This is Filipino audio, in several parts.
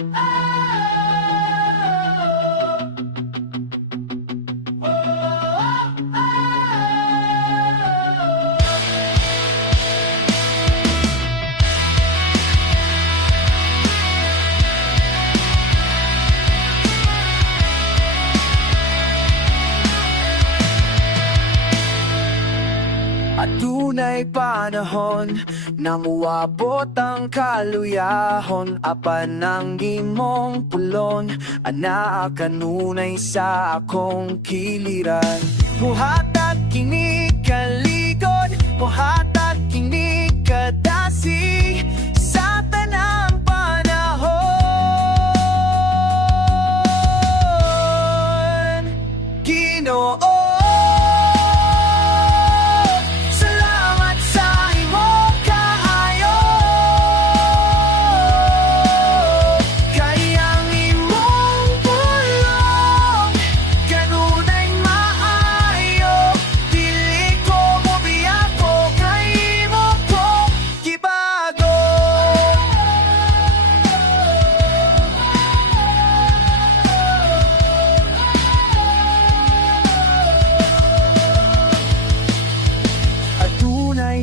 At tunay panahon na muabot ang kaluyahon, apan ng imong pulon, anak kanunay sa akong kiliran. Buhat at kini kaligod, buhat at kini kadasi sa tanang panahon. Ginoo,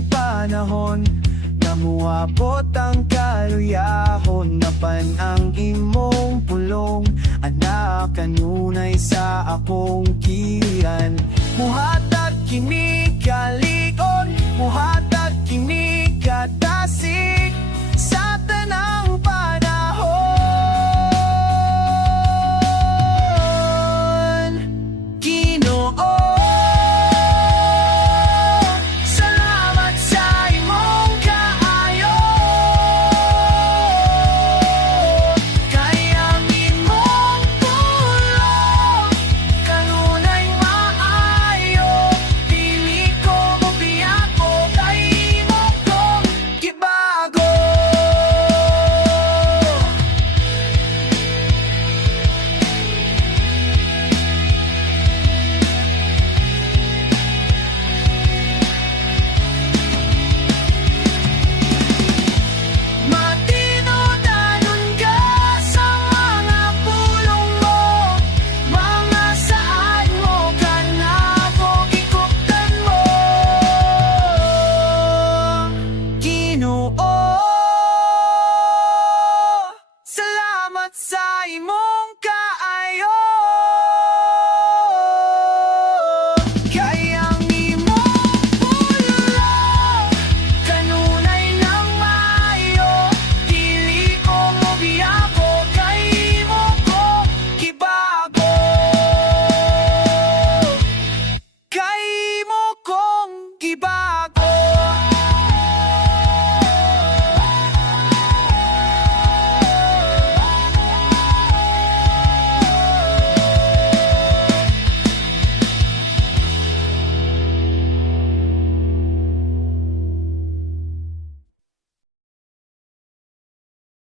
panahon na muabot ang kaluyahon, napan ang imong pulong, anak kanunay sa akong kiliran. Muhatag kini kalikon, muhatag kini kadasig sa tanang panahon. Ginoo, salamat sa imo.